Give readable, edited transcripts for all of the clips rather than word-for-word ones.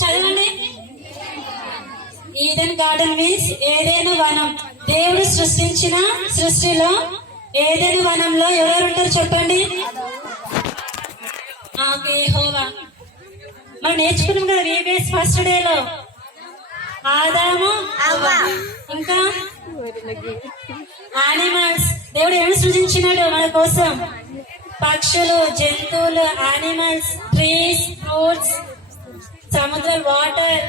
చదవండి. Eden garden means ఏదైనా వనం. దేవుడు సృష్టించిన సృష్టిలో ఏదైనా వనంలో ఎవరెవరు ఉంటారు చెప్పండి. యెహోవా. మనం నేర్చుకున్నాం కదా వీబీఎస్ ఫస్ట్ డేలో. ఆదాము, ఇంకా యానిమల్స్. దేవుడు ఏమి సృజించినాడు మన కోసం? పక్షులు, జంతువులు, యానిమల్స్, ట్రీస్, ఫ్రూట్స్, సముద్రం, వాటర్.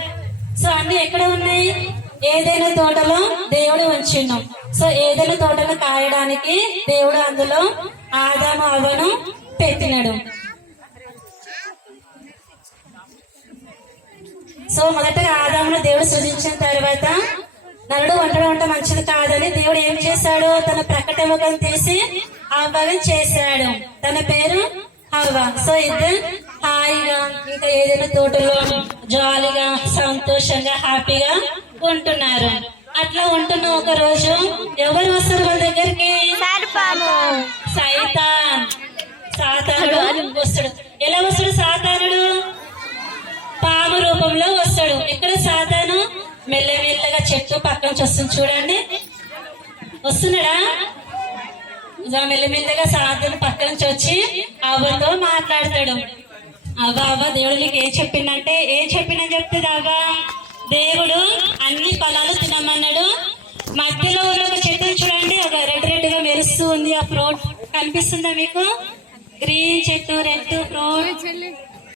సో అన్ని ఎక్కడ ఉన్నాయి? ఏదైనా తోటలో దేవుడు ఉంచిన్నాం. సో ఏదైనా తోటలో కాయడానికి దేవుడు అందులో ఆదాము అవ్వను పెట్టినాడు. సో మొదటగా ఆదామును దేవుడు సృజించిన తర్వాత నరుడు ఒంటరి ఉంటే మంచిది కాదని దేవుడు ఏం చేశాడు? తన ప్రకటముఖం తీసి అవ్వగా చేశాడు. తన పేరు హవ్వ. సో ఇద్దరు హాయిగా ఇంకా ఏదైనా తోటలో జాలీగా సంతోషంగా హ్యాపీగా ఉంటున్నారు. అట్లా ఉంటున్న ఒక రోజు ఎవరు వస్తారు వాళ్ళ దగ్గరికి? సాతానుడు వస్తాడు. ఎలా వస్తాడు సాతానుడు? పాము రూపంలో వస్తాడు. ఇక్కడ సాతాను మెల్లమెల్లగా చెట్టు పక్క నుంచి వస్తుంది చూడండి. వస్తున్నాడా? మెల్లమెల్లగా సాతాను పక్క నుంచి వచ్చి అవ్వతో మాట్లాడతాడు. అవ్వ దేవుడు నీకు ఏం చెప్పిందంటే ఏం చెప్పిందని చెప్తుంది అవ్వ. దేవుడు అన్ని ఫలాలు తినమన్నాడు. మధ్యలో ఉన్న ఒక చెట్టు చూడండి, ఒక రెడ్ గా మెరుస్తూ ఉంది. ఆ ఫ్రూట్ కనిపిస్తుందా మీకు? గ్రీన్ చెట్టు, రెడ్ ఫ్రూట్.